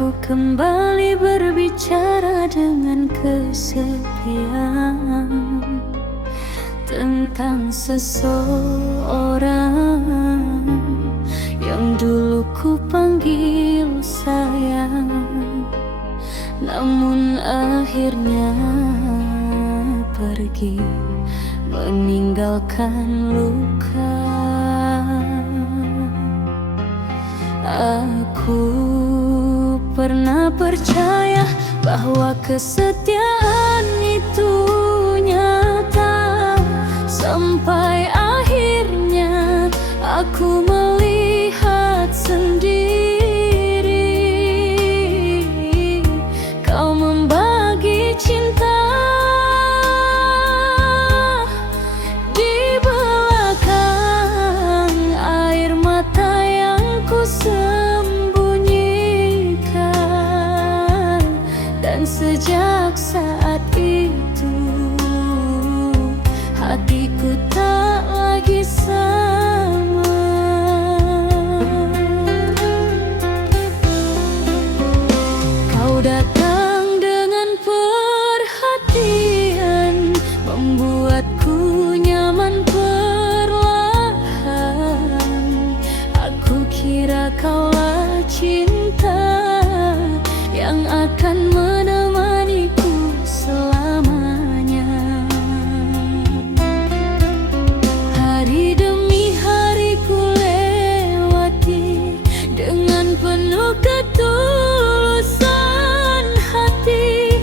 Aku kembali berbicara dengan kesepian tentang seseorang yang dulu ku panggil sayang, namun akhirnya pergi meninggalkan luka. Aku pernah percaya bahwa kesetiaan itu nyata, sampai akhirnya aku melihat sendiri kau membagi cinta di belakang air mata yang ku sembunyikan. Dan sejak saat itu hatiku tak lagi sama. Kau datang dengan perhatian, membuatku nyaman perlahan. Aku kira kaulah cinta yang akan menemaniku selamanya. Hari demi hari ku lewati dengan penuh ketulusan hati,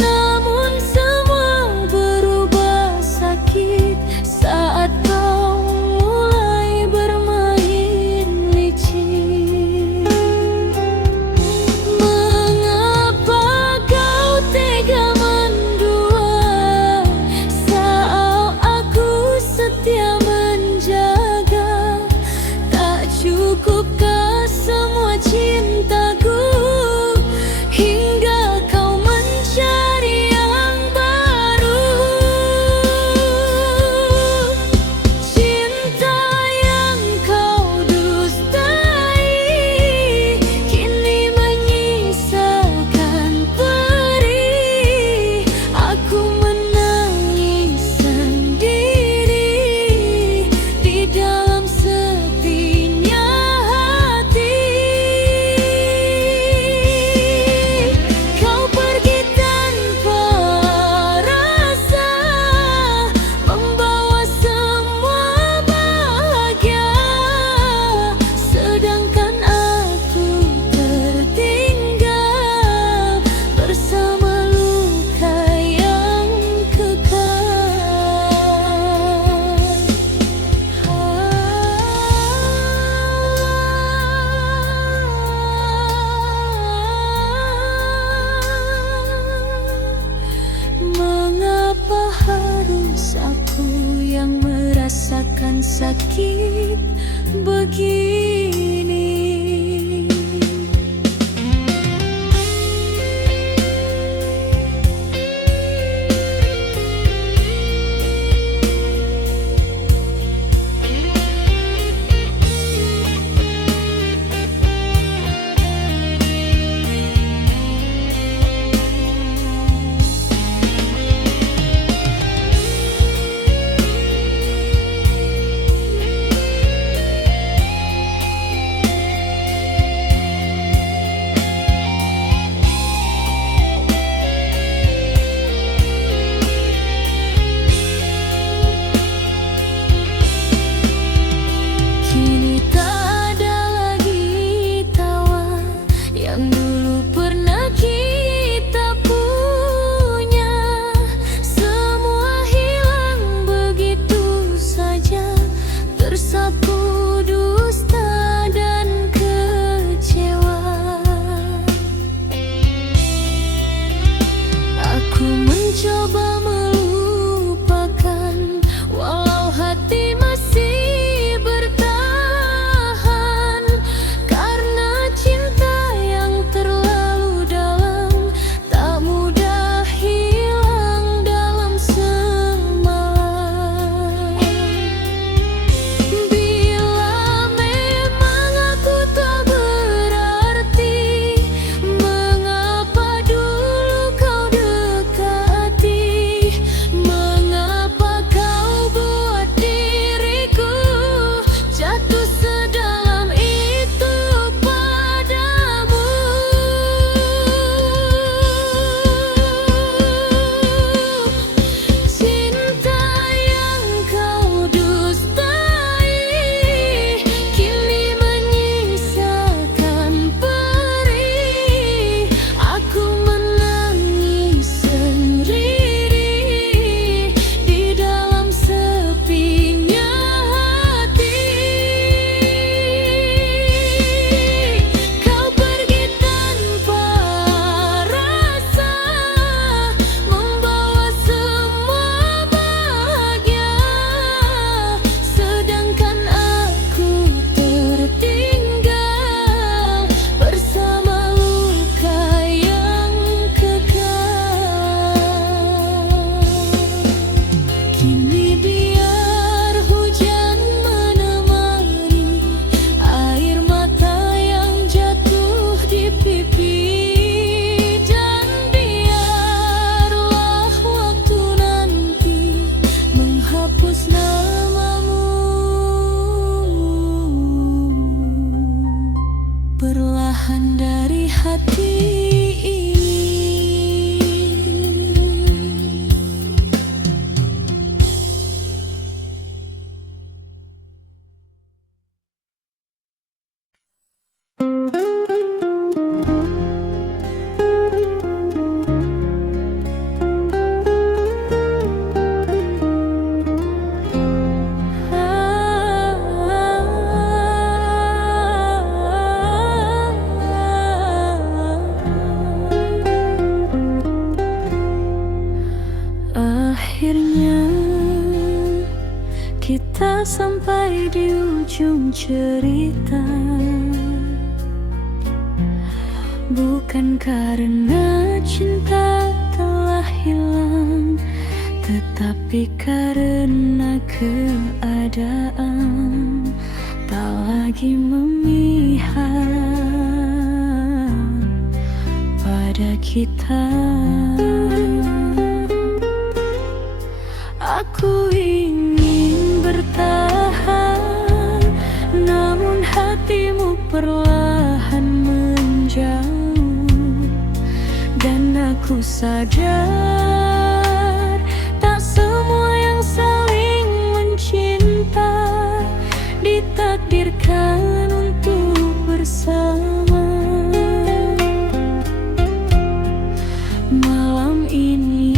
namun semua berubah sakit saat kau mulai bermain licin. Mengapa kau tega mendua saat aku setia menjaga? Tak cukupkah semua cintaku hingga kau mencari yang baru? Cinta yang kau dustai kini menyisakan perih. Aku menangis sendiri di dalam sepinya hati. Kau pergi tanpa rasa, membawa semua bahagia, sedangkan aku tertinggal bersama luka yang kekal. Mengapa harus aku yang merasakan sakit begini? kita sampai di ujung cerita. Bukan karena cinta telah hilang, tetapi karena keadaan tak lagi memihak pada kita. Aku ingin bertahan, namun hatimu perlahan menjauh. Dan aku sadar, tak semua yang saling mencinta ditakdirkan untuk bersama. Malam ini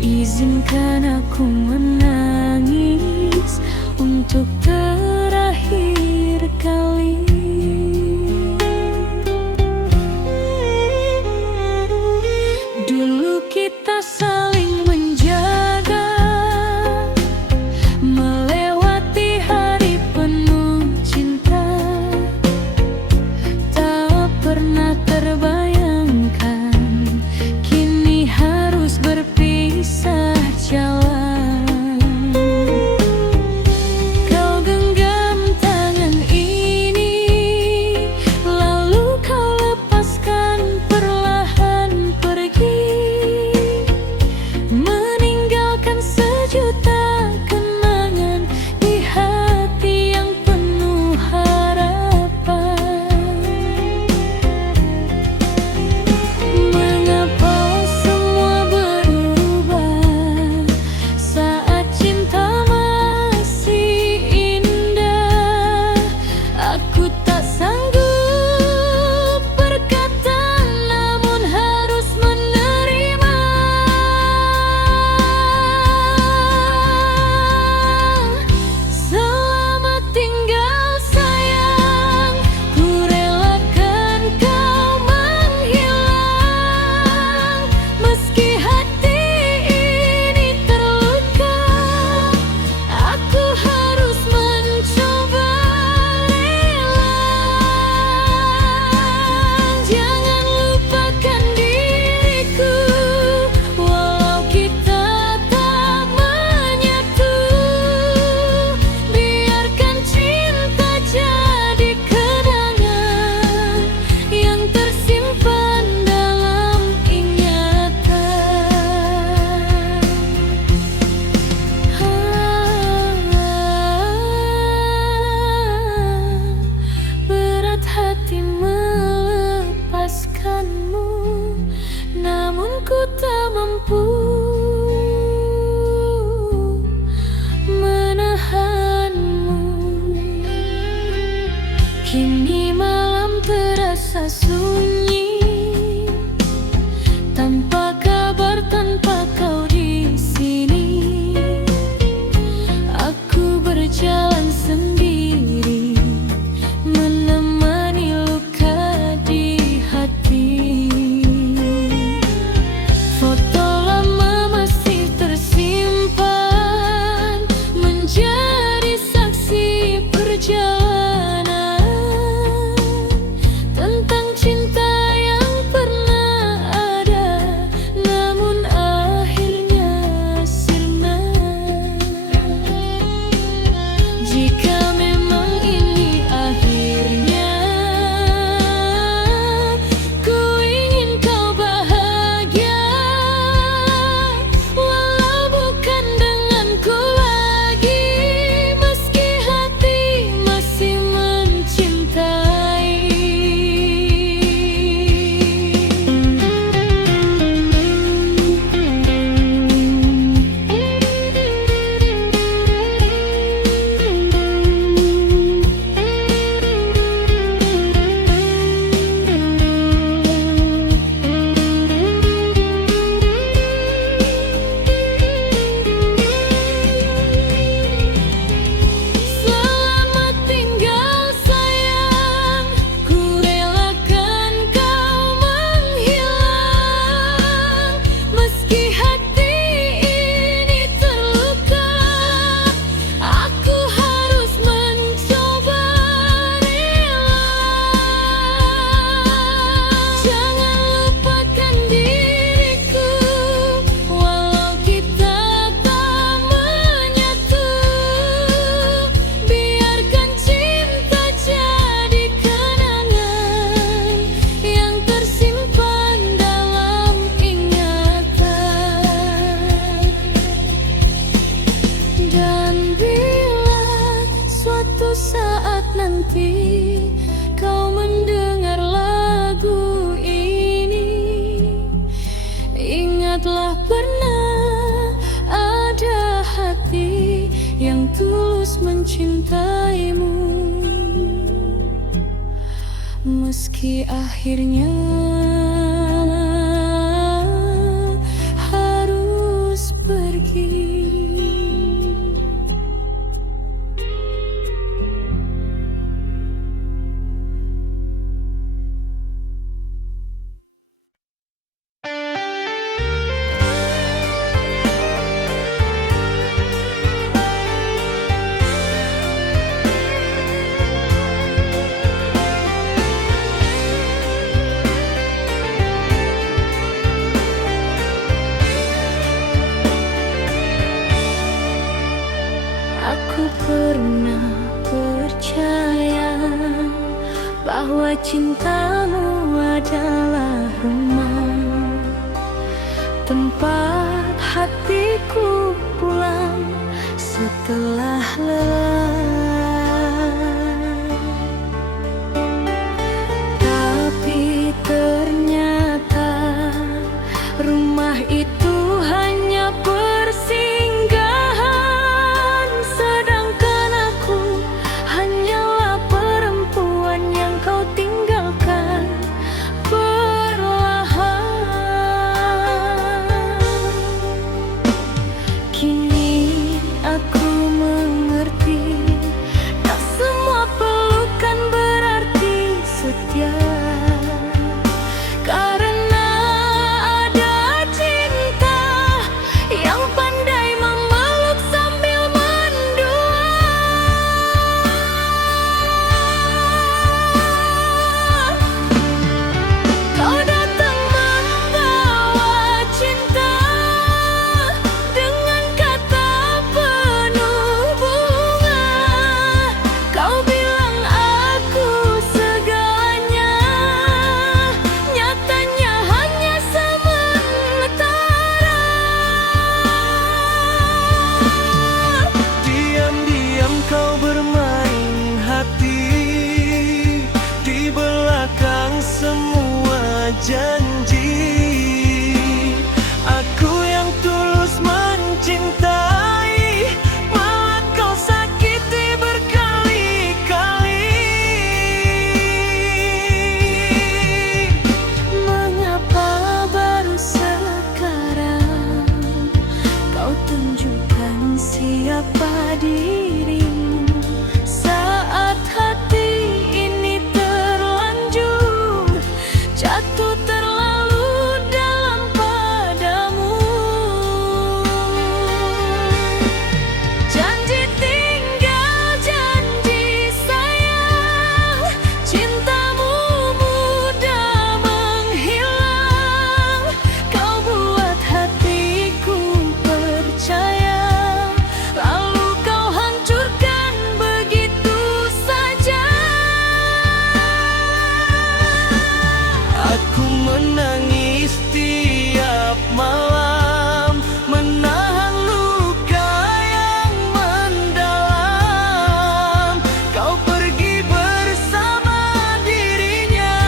izinkan aku menangis untuk terakhir kali. Dulu kita saling menjaga, melewati hari penuh cinta. Tak pernah terbayangkan kini harus berpisah jalan. Kau mencintaimu, meski akhirnya harus pergi. Aku pernah percaya bahwa cintamu adalah rumah, tempat hatiku pulang setelah lelah. Tapi ternyata rumah itu hanya persinggahan, sedangkan aku hanyalah perempuan yang kau tinggalkan perlahan. Kini aku mengerti, tak semua pelukan berarti setia. Karena ada cinta yang pandai memeluk sambil mendua. Kau datang membawa cinta dengan kata penuh bunga. Kau bilang aku segalanya, nyatanya hanya sementara. Diam-diam kau bermain hati, di belakang semua janji. Aku yang tulus mencintai, malah kau sakiti berkali-kali. Mengapa baru sekarang kau tunjukkan siapa dirimu, saat hati ini terlanjur jatuh terlalu dalam padamu. Janji tinggal janji sayang, cintamu mudah menghilang. Kau buat hatiku percaya, lalu kau hancurkan begitu saja. Aku menangis tiap malam, menahan luka yang mendalam. Kau pergi bersama dirinya,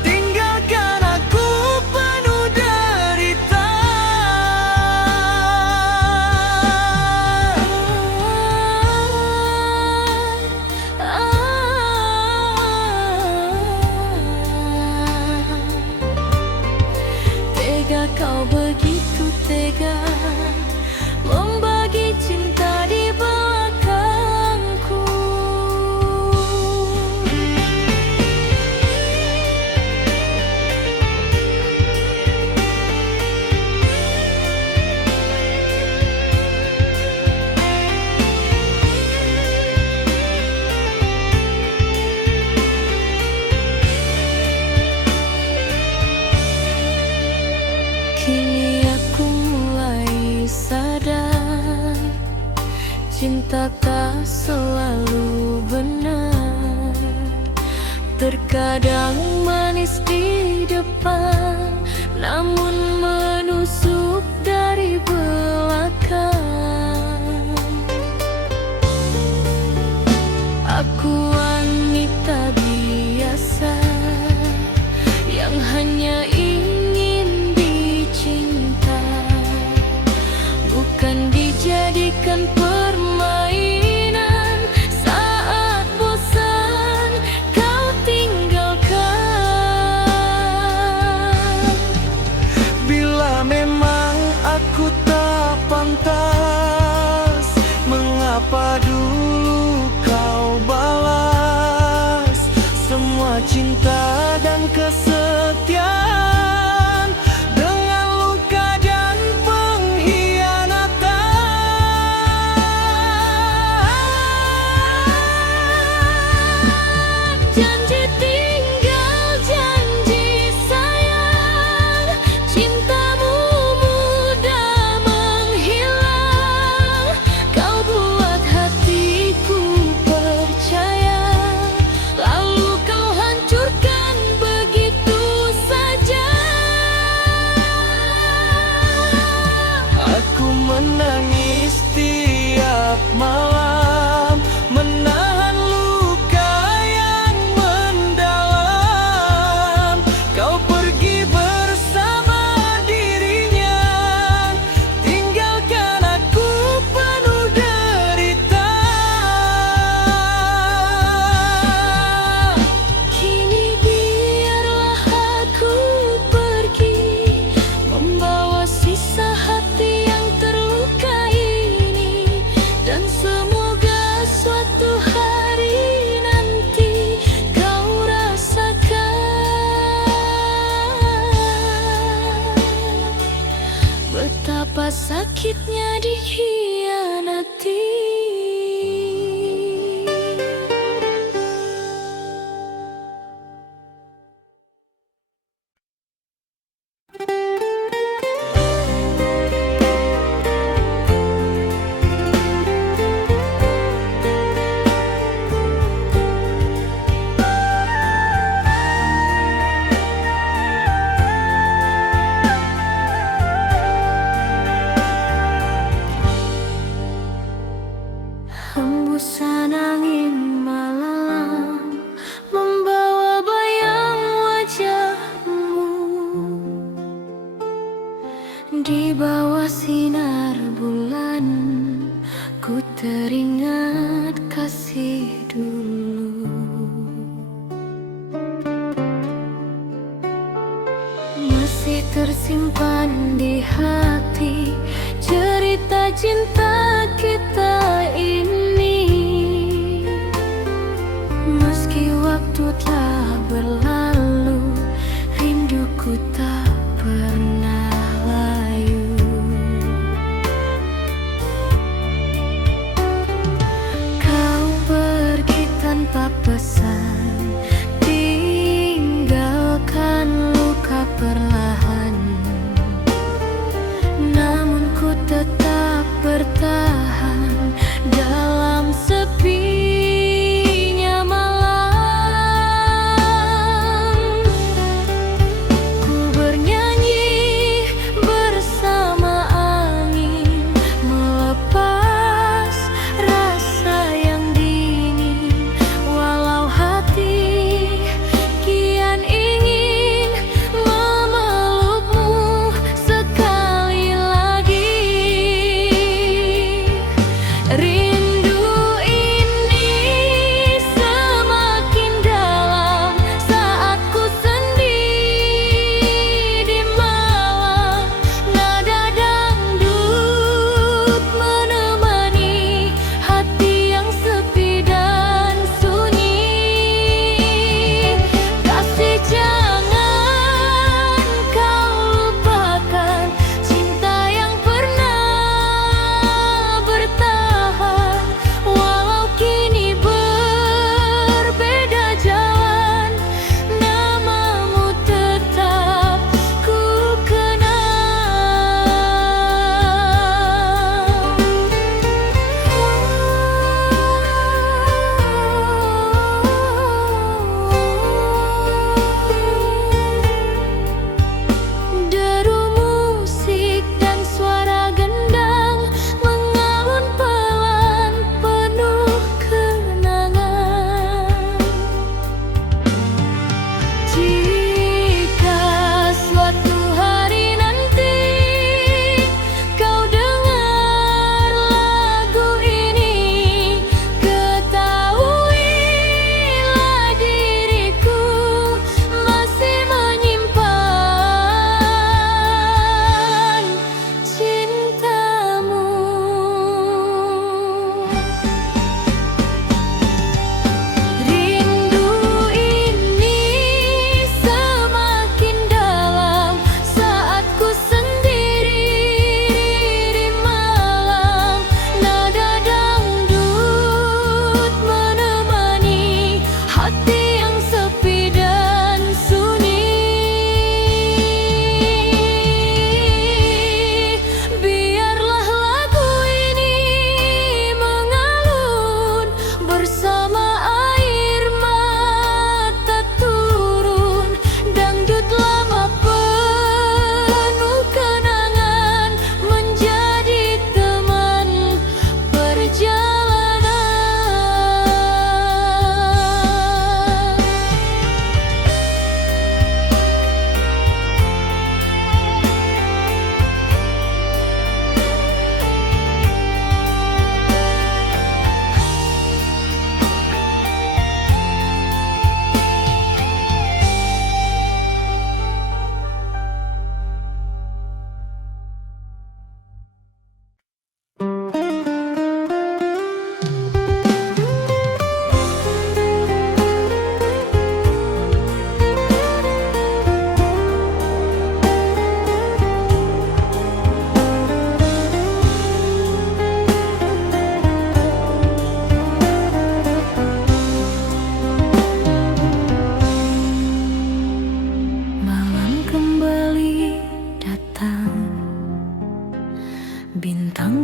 tinggalkan aku penuh derita. Tega kau begitu tega membagi cinta di belakangku. Kini aku mulai sadar, cinta tak selalu benar. Terkadang manis di depan, namun menusuk dari belakang. Aku wanita biasa yang hanya ingin dicinta, bukan dijadikan permainan.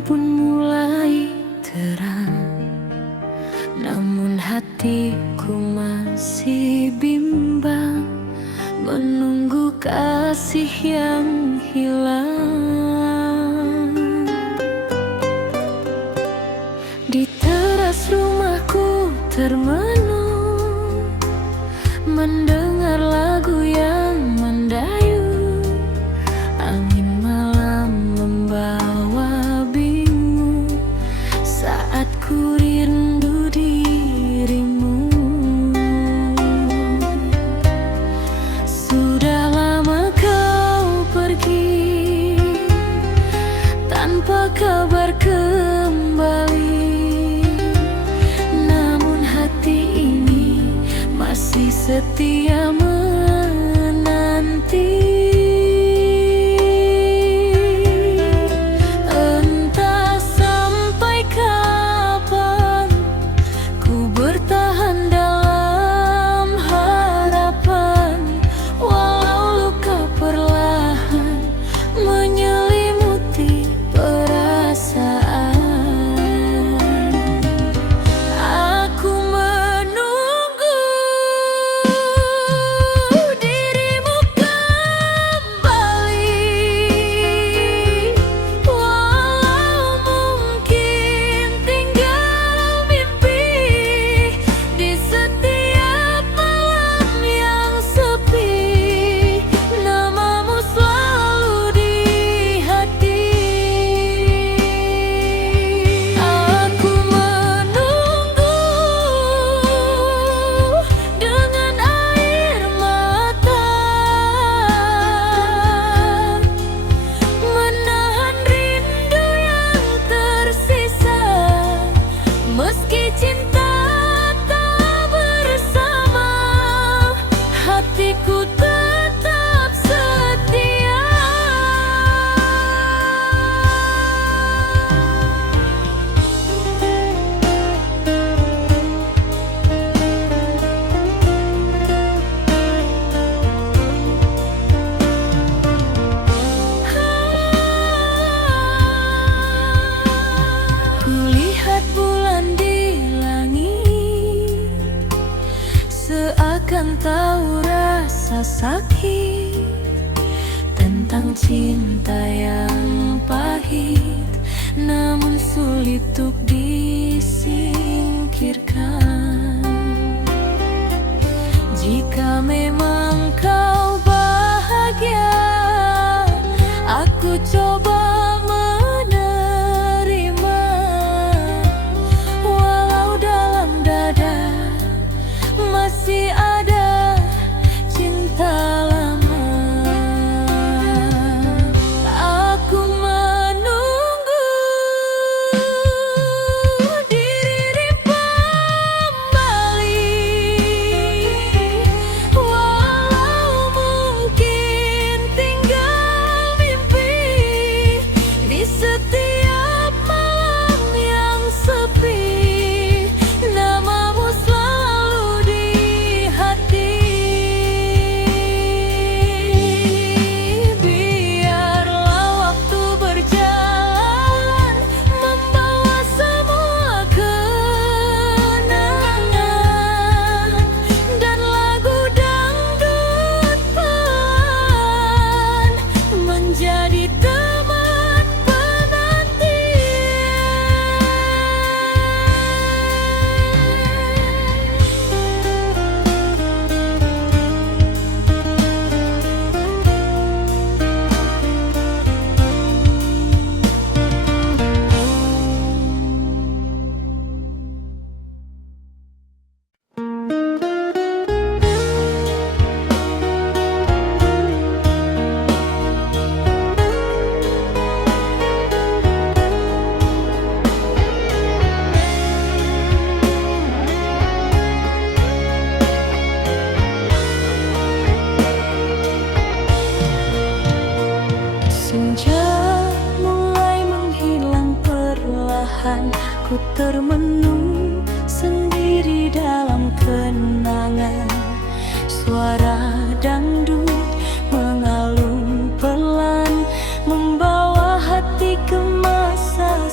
pun mulai terang, namun hatiku masih bimbang, menunggu kasih yang hilang. Di teras rumahku termenung, mendengar lagu yang mendayu. Angin malam membawa bingung saat ku rindu dirimu. Sudah lama kau pergi tanpa kabar kembali, namun hati ini masih setia menanti. Entah sampai kapan ku bertahan dalam harapan, walau luka perlahan menyelimuti perasaan. Aku menunggu dirimu kembali, walau mungkin tinggal mimpi di setiap malam yang sepi. Namamu selalu di hati. Aku menunggu dengan air mata, menahan rindu yang tersisa. Meski cinta tak bersama, hatiku tetap setia. Kulihat bulan di langit, seakan tahu rasa sakit tentang cinta yang pahit, namun sulit untuk disingkirkan. Jika memang kau bahagia, aku coba menerima, walau dalam dada masih ada cinta lama. Aku menunggu diri kembali, walau mungkin tinggal mimpi di setiap malam yang sepi. Namamu selalu di hati. Biarlah waktu berjalan membawa semua kenangan, dan lagu dangdut pelan menjadi teman penantian. Senja mulai menghilang perlahan, ku termenung sendiri dalam kenangan. Suara dangdut mengalun pelan, membawa hati ke masa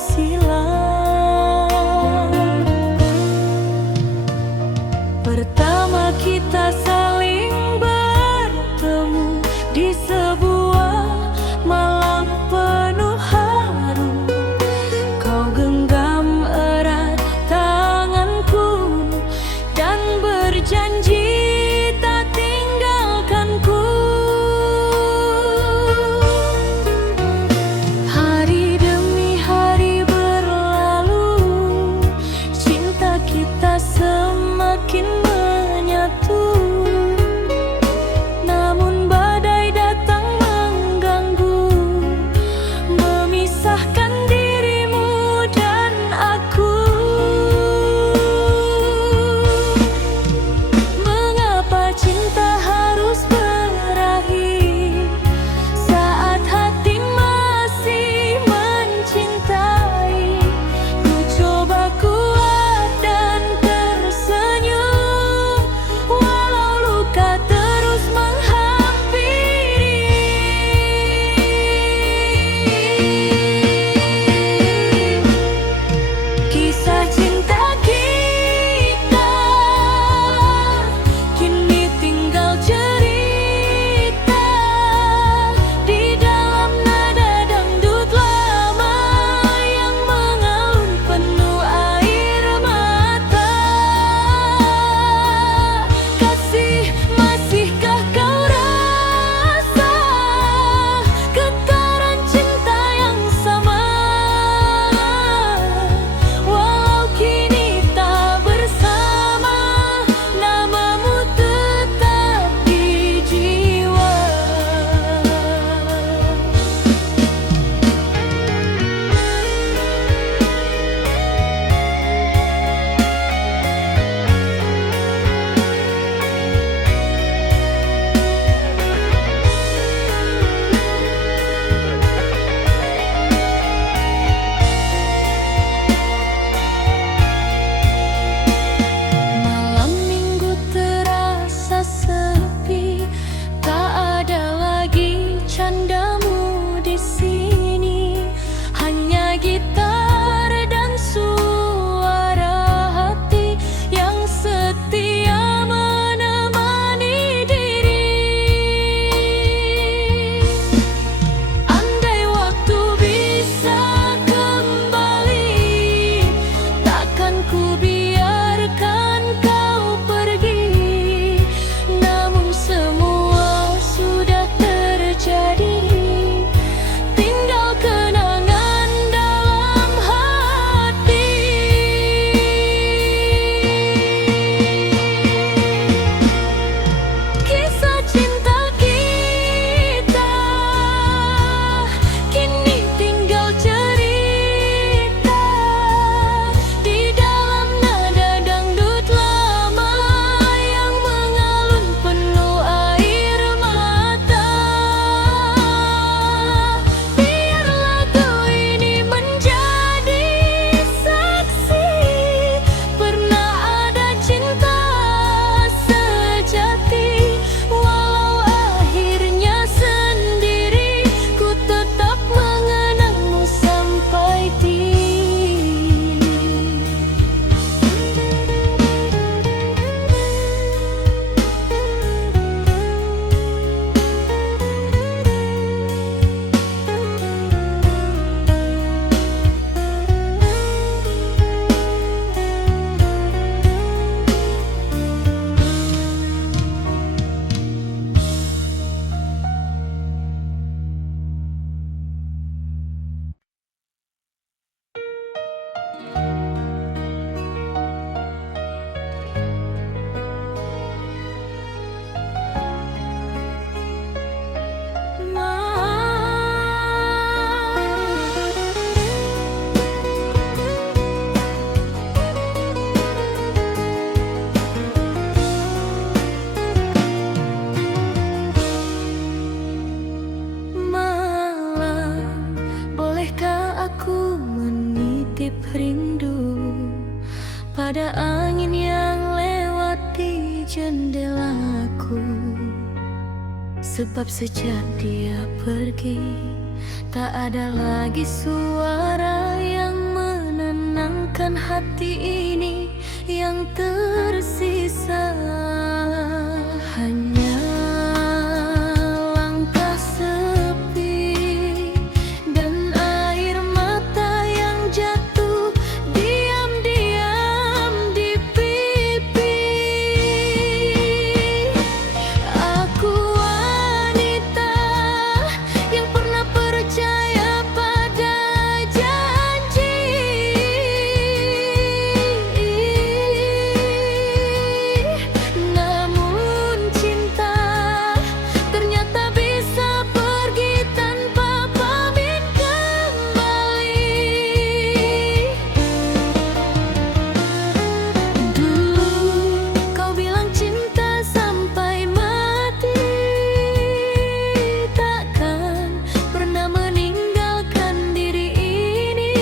pada angin yang lewat di jendelaku. Sebab sejak dia pergi, tak ada lagi suara yang menenangkan hati ini yang tersisa. Hanya langkah sepi dan air mata yang jatuh diam-diam di pipi. Aku wanita yang pernah percaya pada janji, namun cinta ternyata bisa pergi tanpa pamit kembali. Dulu kau bilang cinta sampai mati, takkan pernah meninggalkan diri ini.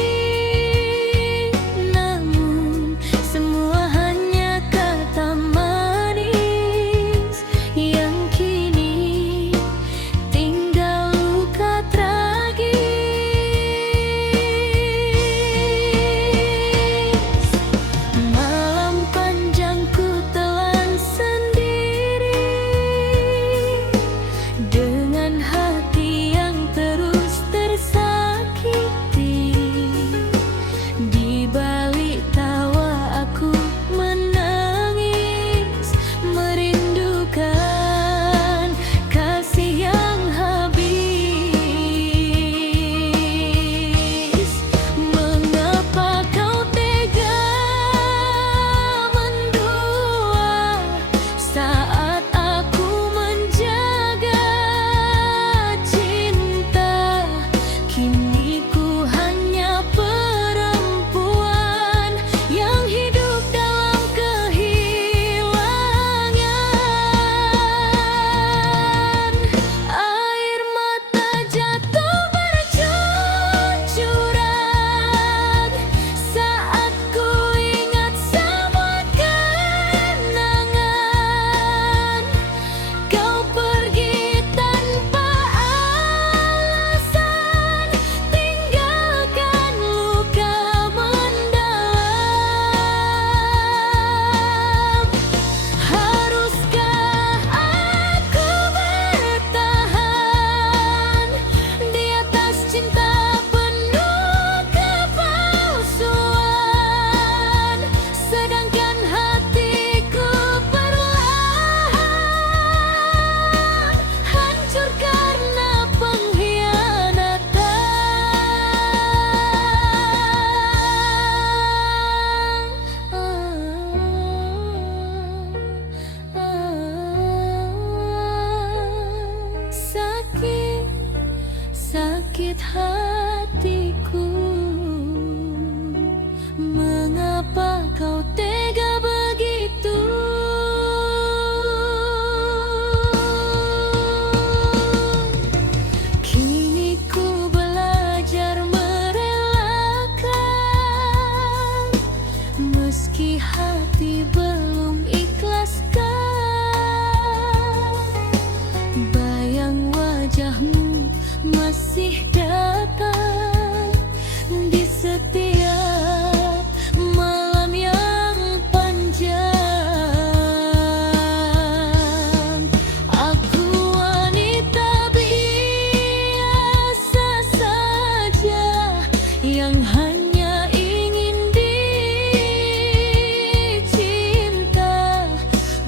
Namun semua hanya kata manis yang kini tinggal luka tragis. Malam panjang ku telan sendiri dengan hati yang terus tersakiti. Di balik tawa aku menangis, merindukan kasih yang habis. Mengapa kau tega mendua saat aku menjaga cinta? Kini ku hanya perempuan yang hidup dalam kehilangan. Air mata jatuh bercucuran saat ku ingat semua kenangan. Kau pergi tanpa alasan, tinggalkan luka mendalam. Haruskah aku bertahan di atas cinta penuh kepalsuan, sedangkan hatiku perlahan hancur karena pengkhianatan. Sakit hatiku, mengapa kau tega begitu? Kini ku belajar merelakan, meski hati belum ikhlaskan. Bayang wajahmu masih datang di setiap malam yang panjang. Aku wanita biasa saja yang hanya ingin dicinta,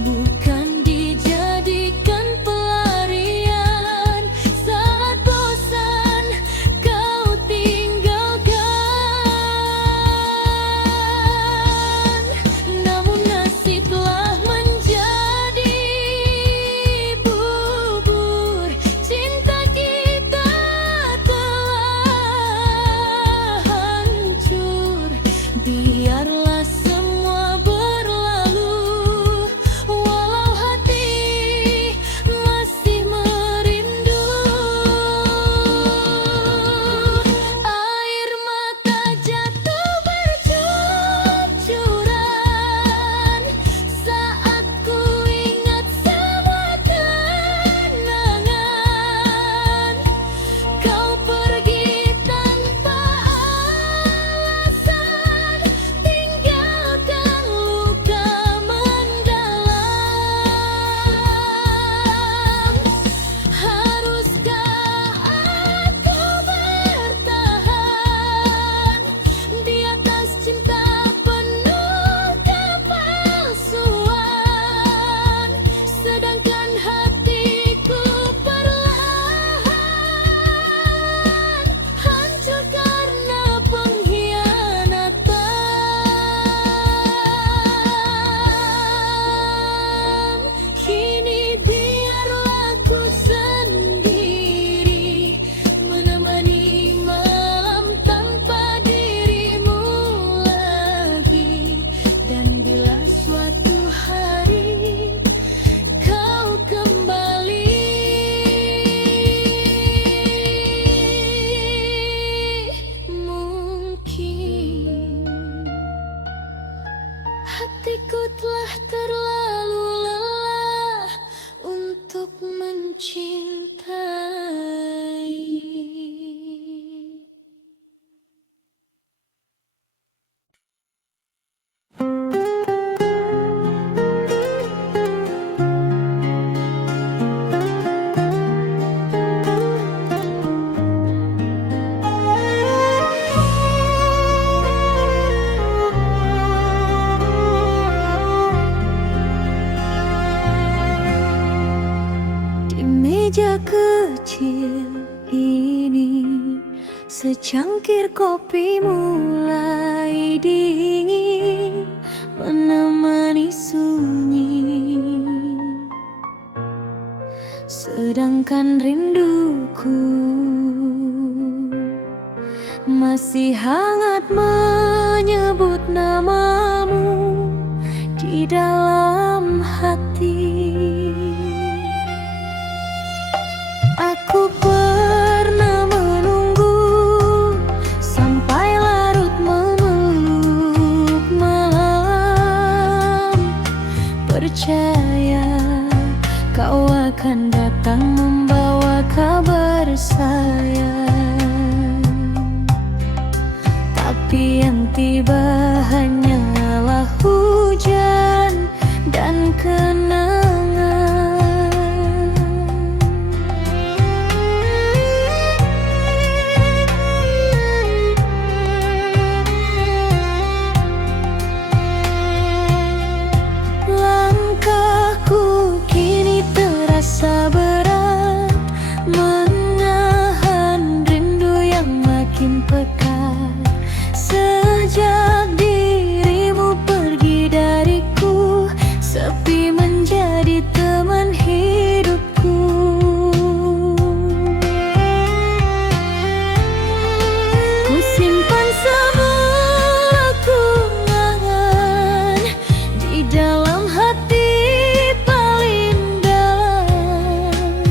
bukan dijadikan pelarian saat bosan kau tinggalkan. Namun nasib telah menjadi bubur, cinta kita telah hancur. Biarlah semua berlalu, walau hati masih merindu. Air mata jatuh bercucuran hatiku telah terlalu lelah untuk mencintai. Di meja kecil ini, secangkir kopi mulai dingin menemani sunyi, sedangkan rinduku masih hangat menyebut namamu di dalam hati. Aku pernah menunggu sampai larut memeluk malam, percaya kau akan datang membawa kabar sayang. Tapi yang tiba hanyalah hujan dan kenangan. Langkahku kini terasa berat, menahan rindu yang makin pekat. Sejak dirimu pergi dariku, sepi menjadi teman hidupku. Ku simpan semua kenangan di dalam hati paling dalam.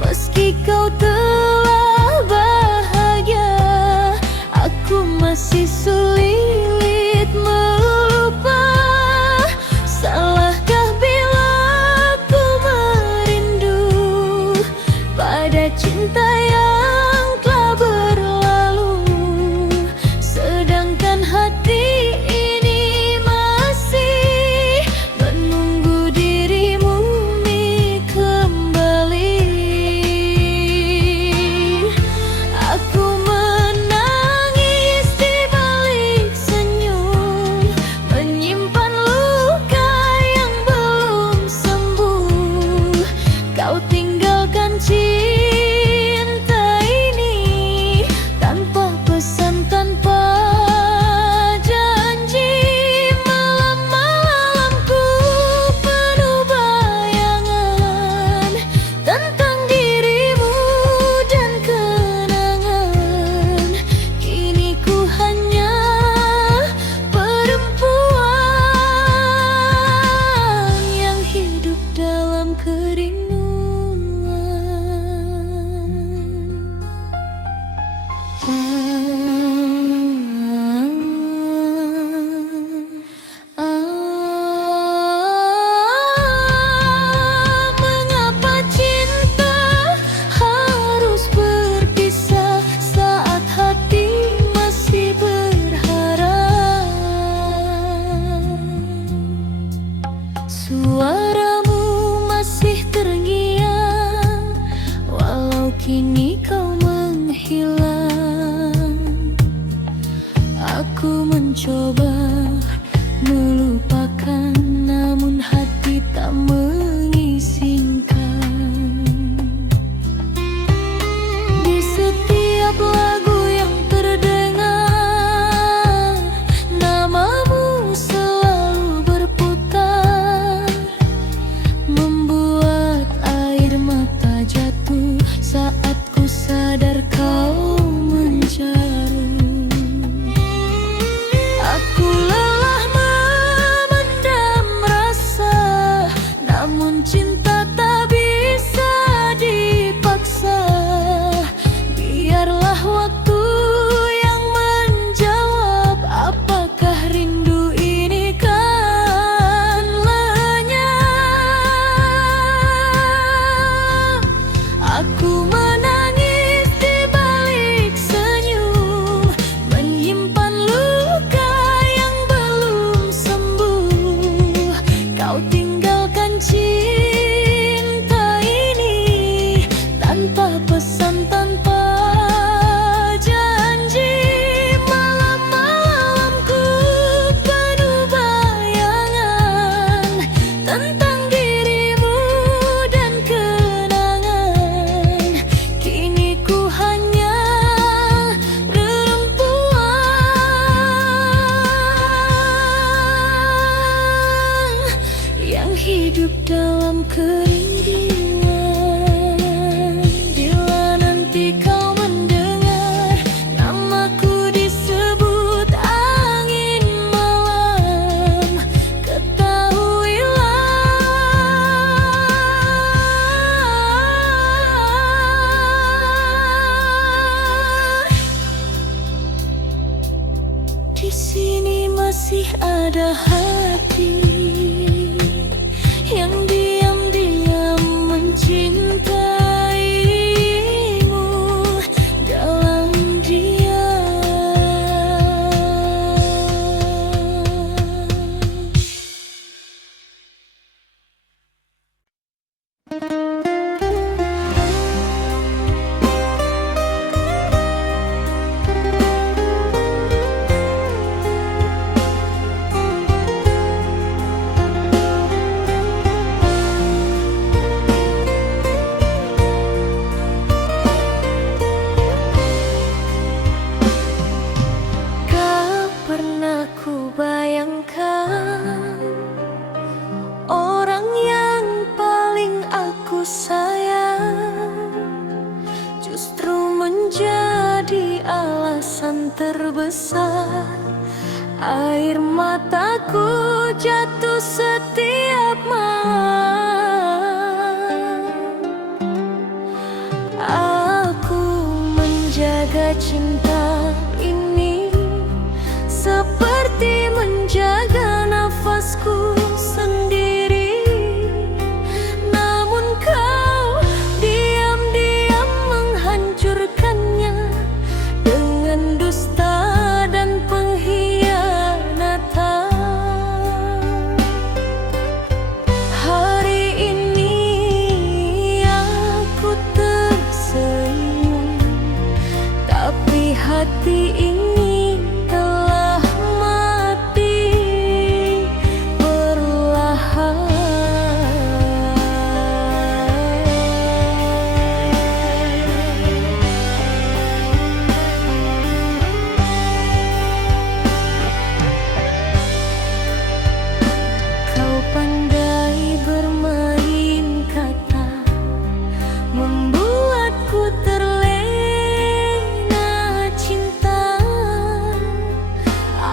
Meski kau telah bahagia, aku masih sulit melupa. Salahkah bila ku merindu pada cinta yang telah berlalu, sedangkan hati ini masih menunggu dirimu kembali. Aku menangis di balik senyum, menyimpan luka yang belum sembuh. Kau tinggalkan cinta ini tanpa pesan, tanpa janji. Malam-malamku penuh bayangan tentang dirimu dan kenangan. Kini ku hanya perempuan yang hidup dalam kerinduan. Mengapa cinta harus berpisah saat hati masih berharap? Suaramu masih terngiang walau kini kau menghilang. Aku mencoba melupakan, namun hati tak mengizinkan. Di setiap lagu yang terdengar, namamu selalu berputar, membuat air mata jatuh saat ku sadar kau menjauh. Aku lelah hidup dalam kerinduan. Bila nanti kau mendengar namaku disebut angin malam, ketahuilah di sini masih ada hati yang diam-diam mencintaimu dalam Kau pernah ku bayangkan orang yang paling aku sayang justru menjadi alasan terbesar air mataku jatuh setiap malam. Aku menjaga cinta ini seperti menjaga nafasku sendiri. Namun kau diam-diam menghancurkannya dengan dusta dan pengkhianatan. Hari ini aku tersenyum, tapi hati ini telah mati perlahan. Kau pandai bermain kata, membuatku terlena cinta.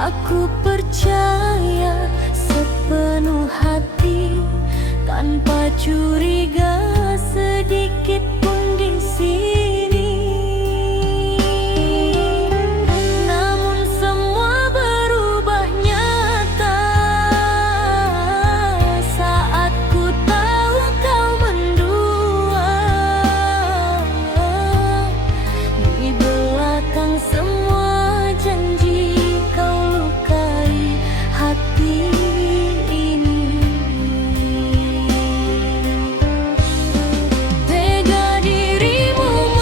Aku percaya sepenuh hati tanpa curiga sedikit pun di sini. Namun semua berubah nyata saat ku tahu kau mendua. Di belakang semua janji kau lukai hati ini. Tega dirimu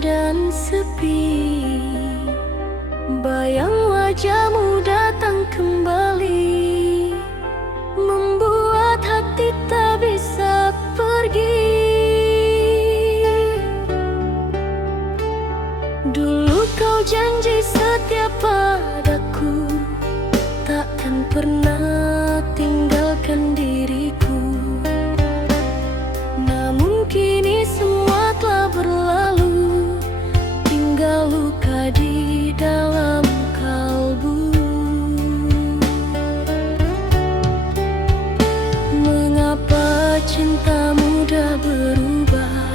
dan sepi. Bayang wajahmu datang kembali, membuat hati tak bisa pergi. Dulu kau janji setia padaku, takkan pernah tinggalkan diriku. Namun kini semua telah berlalu, tinggal luka di dalam kalbu. Mengapa cinta mudah berubah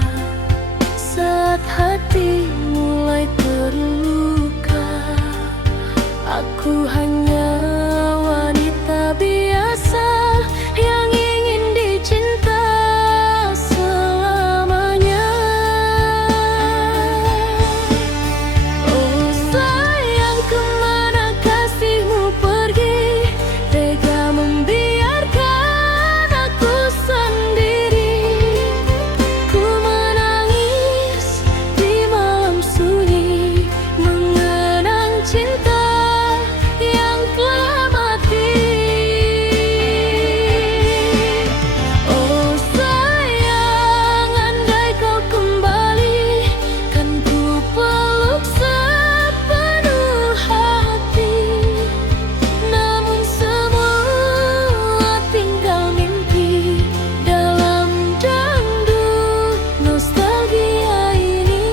saat hati mulai terluka? Aku hanya wanita biasa yang ingin dicinta selamanya. Oh sayang, kemana kasihmu pergi? Tega membiarkan aku sendiri. Ku menangis di malam sunyi, mengenang cinta yang telah mati. Oh sayang, andai kau kembali, kan ku peluk sepenuh hati. Namun semua tinggal mimpi dalam dangdut nostalgia ini.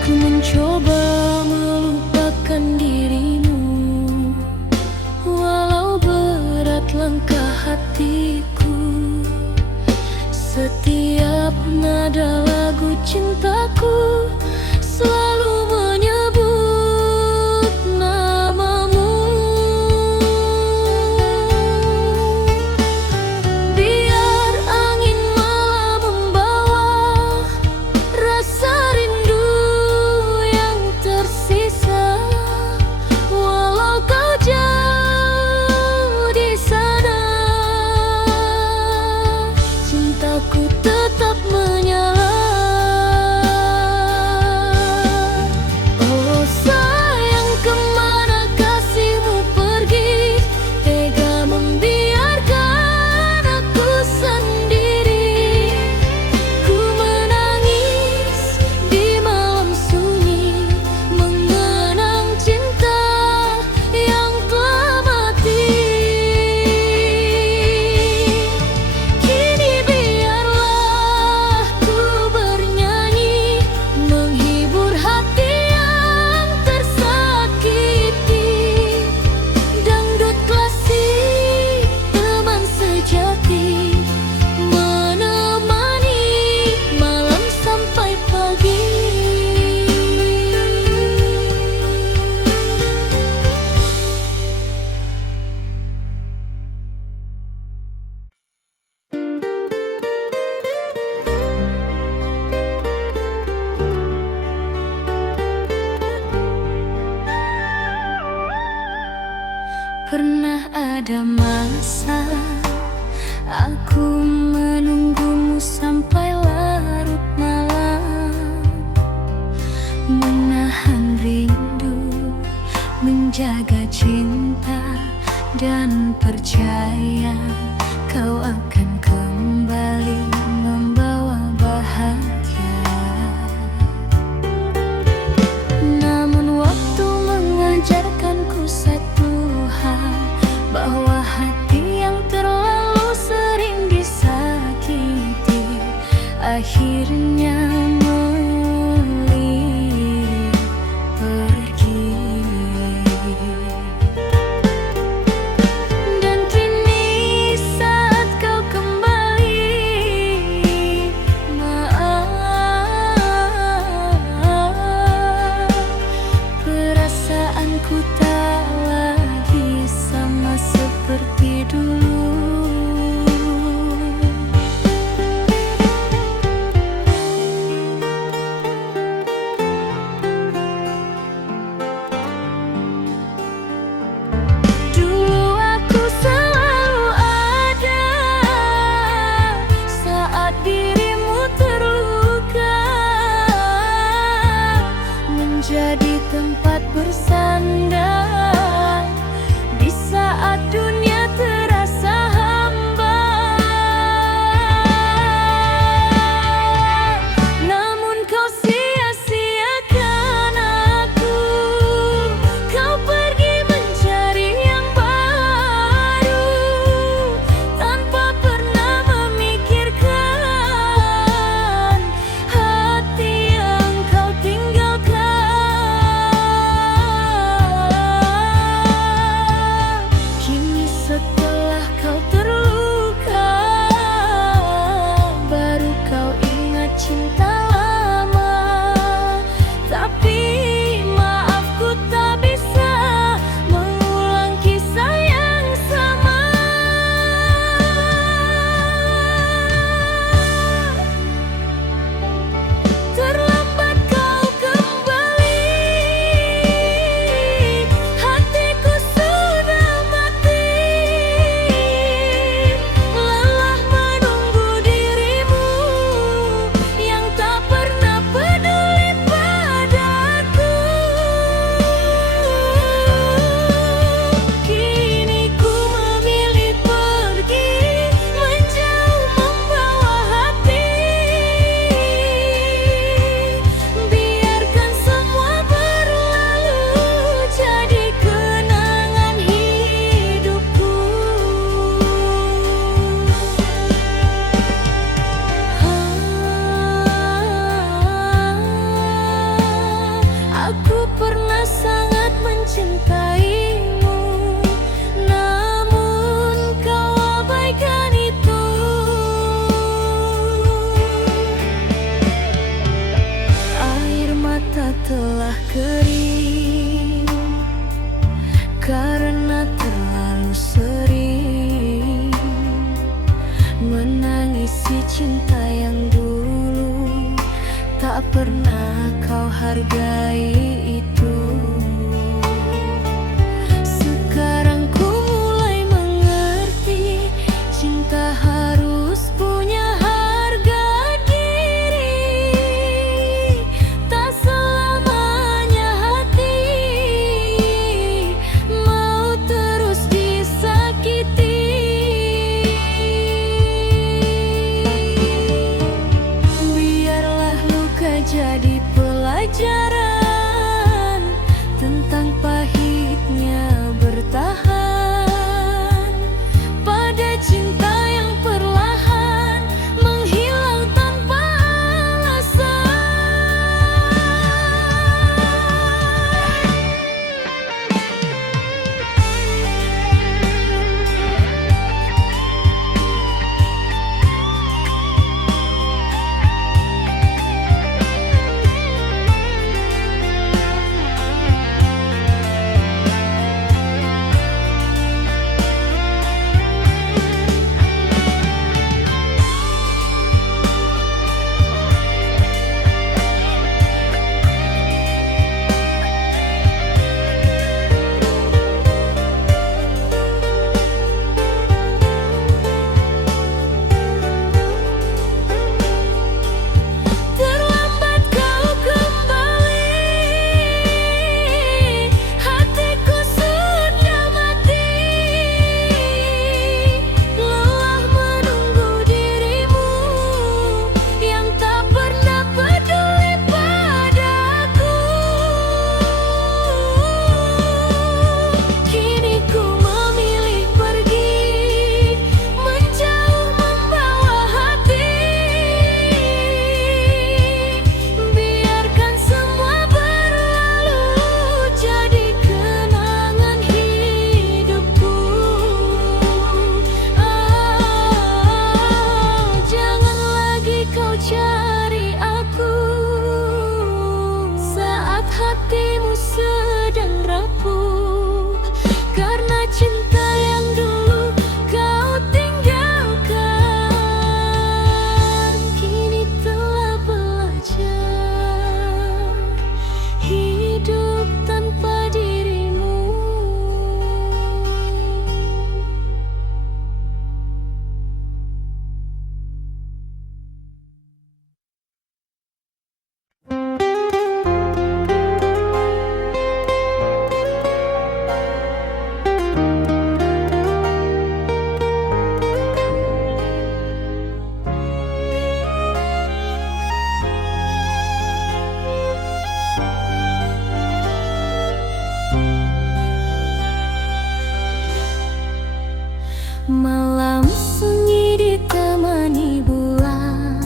Ku mencoba melupakan dirimu, walau berat langkah hatiku. Setiap nada lagu cintaku selalu menyebut namamu. Biar angin malam membawa rasa rindu yang tersisa, walau kau jauh di sana, cintaku tetap menyala. Oh sayang, kemana kasihmu pergi? Tega membiarkan aku sendiri. Ku menangis di malam sunyi, mengenang cinta yang telah mati. Kini biarlah ku bernyanyi, menghibur hati yang tersakiti. Dangdut klasik, teman sejati, menemani malam sampai pagi. Pernah ada masa aku menunggumu sampai larut malam, menahan rindu, menjaga cinta, dan percaya kau akan kembali membawa bahagia. Namun waktu mengajarkanku satu hal, bahwa hati yang terlalu sering disakiti akhirnya memilih pergi. Dan kini saat kau kembali, maaf, perasaanku tak lagi sama sekali. menangisi cinta yang dulu tak pernah kau hargai itu. Sekarang ku mulai mengerti, cinta harus punya harga diri. Tak selamanya hati mau terus disakiti. Biarlah luka jadi pelajaran tentang pahitnya bertahan pada cinta yang perlahan menghilang tanpa terlambat kau kembali. Hatiku sudah mati, lelah menunggu dirimu yang tak pernah peduli padaku. Kini ku memilih pergi, menjauh membawa hati. Biarkan semua berlalu jadi kenangan hidupku. Jangan lagi kau cari aku saat hatimu sedang rapuh, karena cinta yang dulu kau tinggalkan kini telah belajar hidup tanpa dirimu. Malam sunyi ditemani bulan,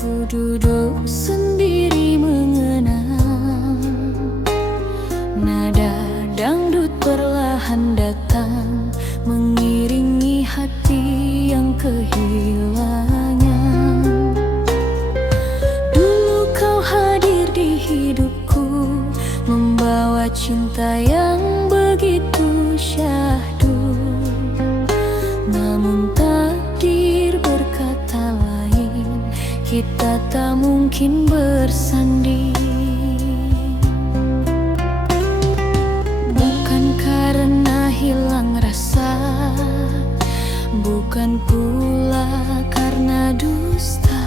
ku duduk sendiri mengenang. Nada dangdut perlahan datang mengiringi hati yang kehilangan. Dulu kau hadir di hidupku, membawa cinta yang begitu syahdu. Namun takdir berkata lain, kita tak mungkin bersanding. Bukan karena hilang rasa, bukan pula karena dusta,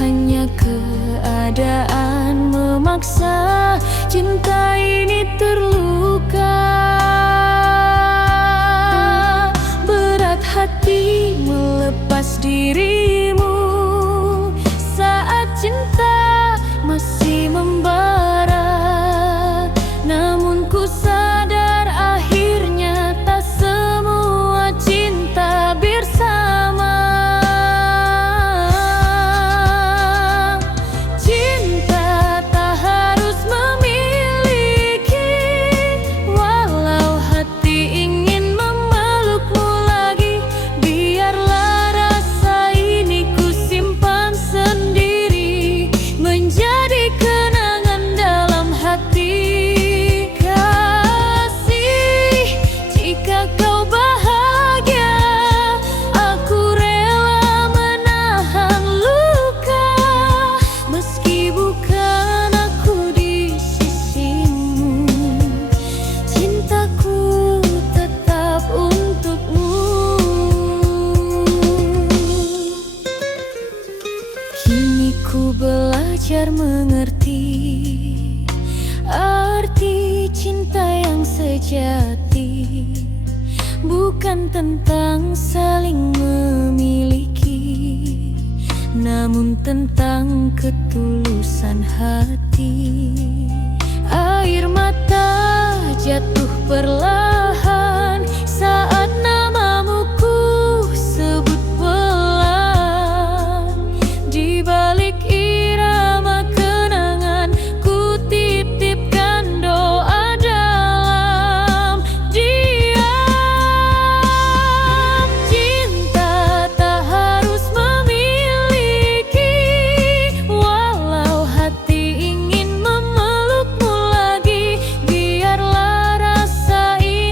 hanya keadaan memaksa cinta ini terluka. Hati melepas dirimu saat cinta masih membara. Namun ku sadar akhirnya tak semua cinta bersama. Cinta tak harus memiliki, walau hati ingin memelukmu lagi. Biarlah rasa ini ku sadar mengerti arti cinta yang sejati bukan tentang saling memiliki, namun tentang ketulusan hati. Air mata jatuh perlahan saat namamu ku sebut pelan. Di balik irama kenangan ku titipkan doa dalam diam. Cinta tak harus memiliki, walau hati ingin memelukmu lagi. Biarlah rasa ini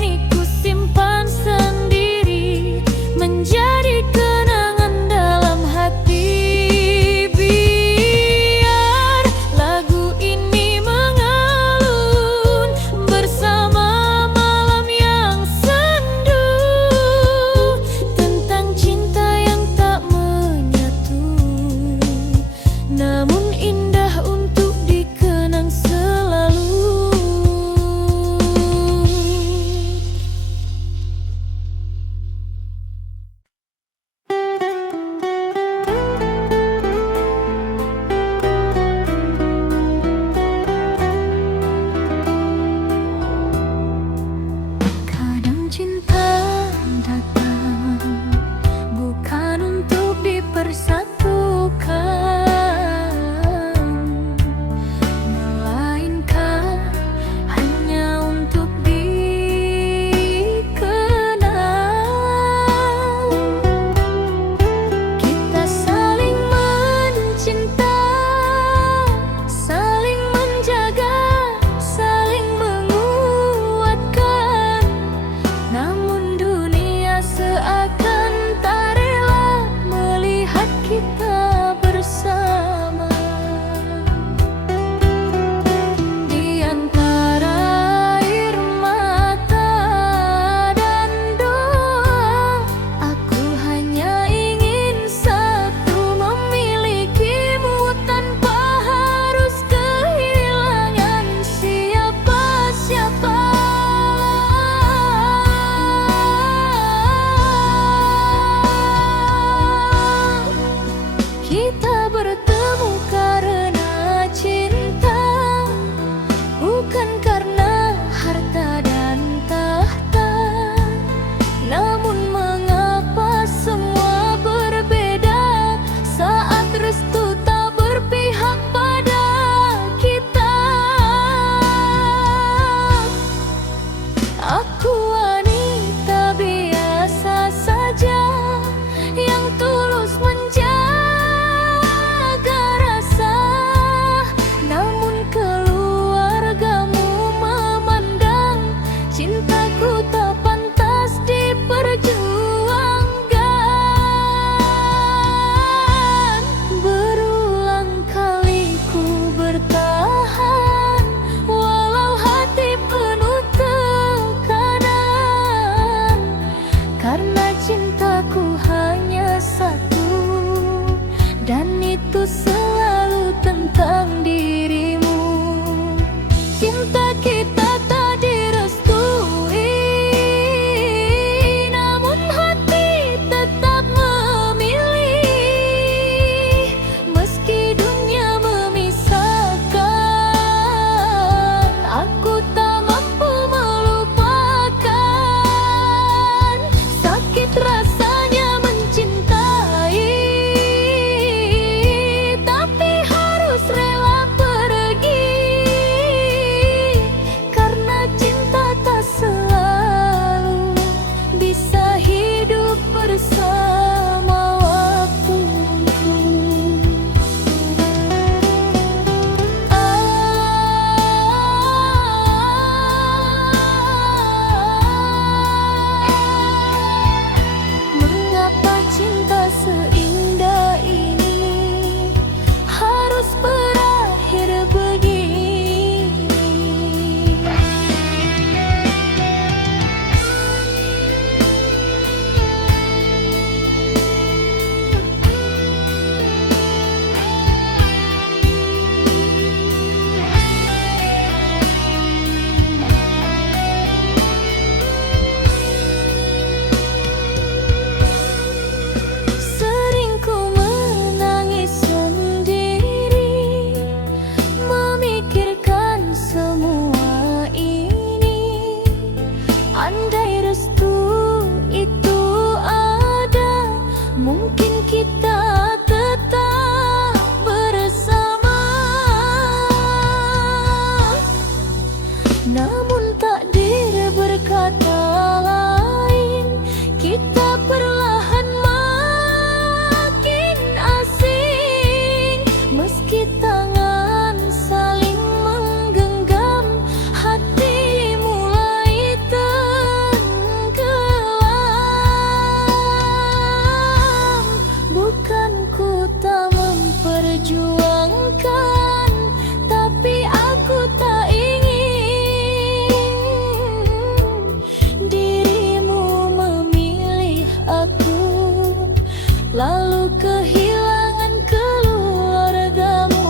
lalu kehilangan keluargamu.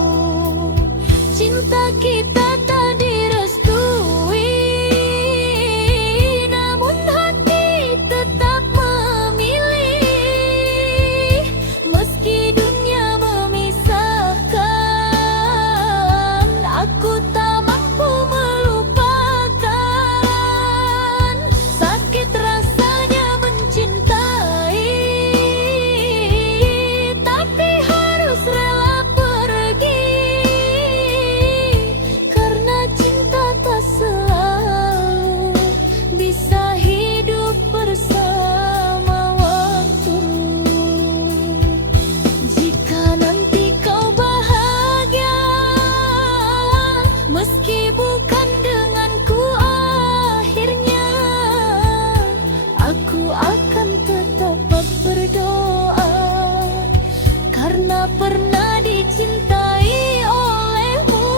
Cinta kita tak direstui, namun hati tetap memilih. Meski dunia memisahkan, aku tak mampu melupakan sakit rasanya mencintai, tapi harus rela pergi karena cinta tak selalu bisa hidup bersama waktu. Jika nanti kau bahagia, meski bukan denganku akhirnya, aku akan tetap berdoa karena pernah dicintai olehmu.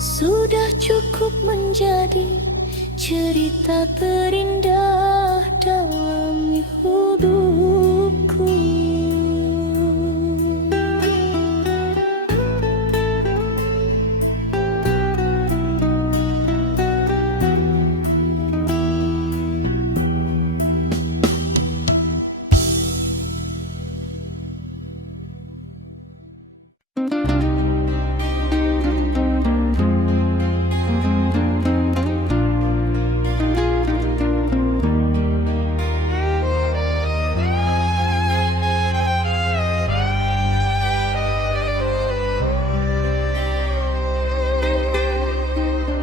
Sudah cukup menjadi cerita terindah dalam hidupku.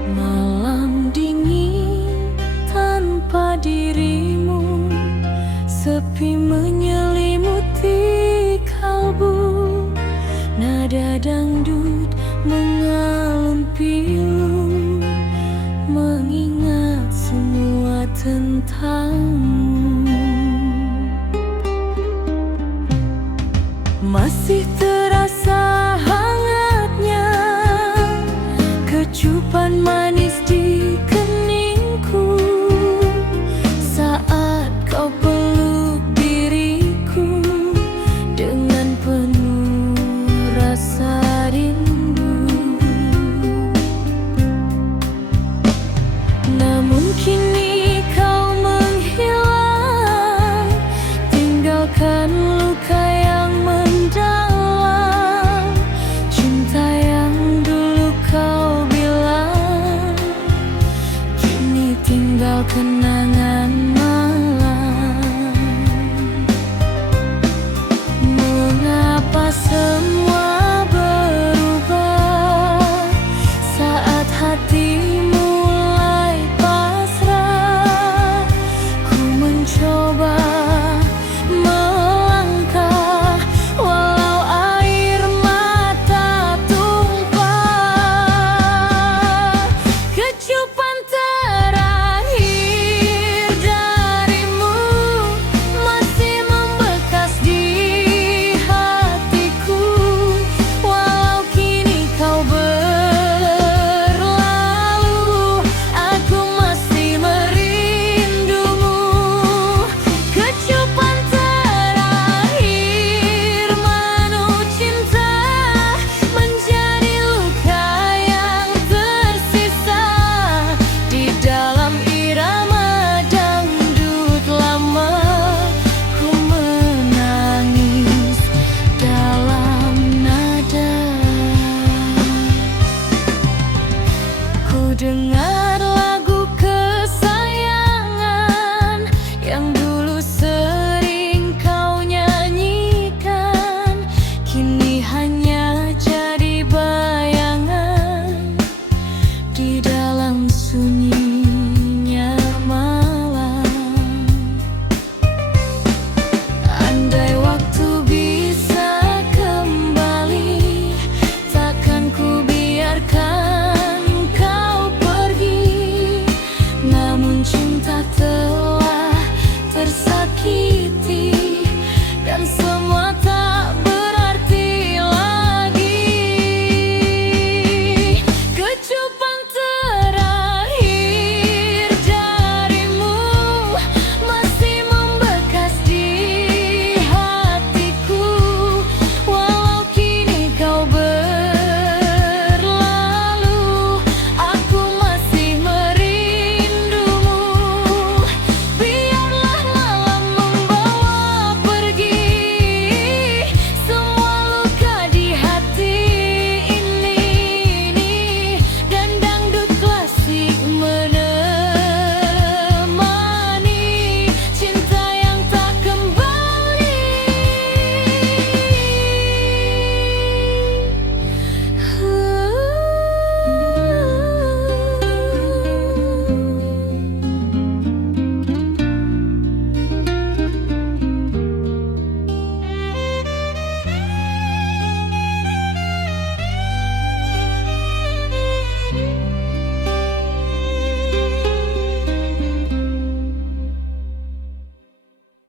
Malam dingin tanpa dirimu, sepi menyelimuti kalbu. Nada dangdut mengalun pilu, mengingat semua tentangmu. Masih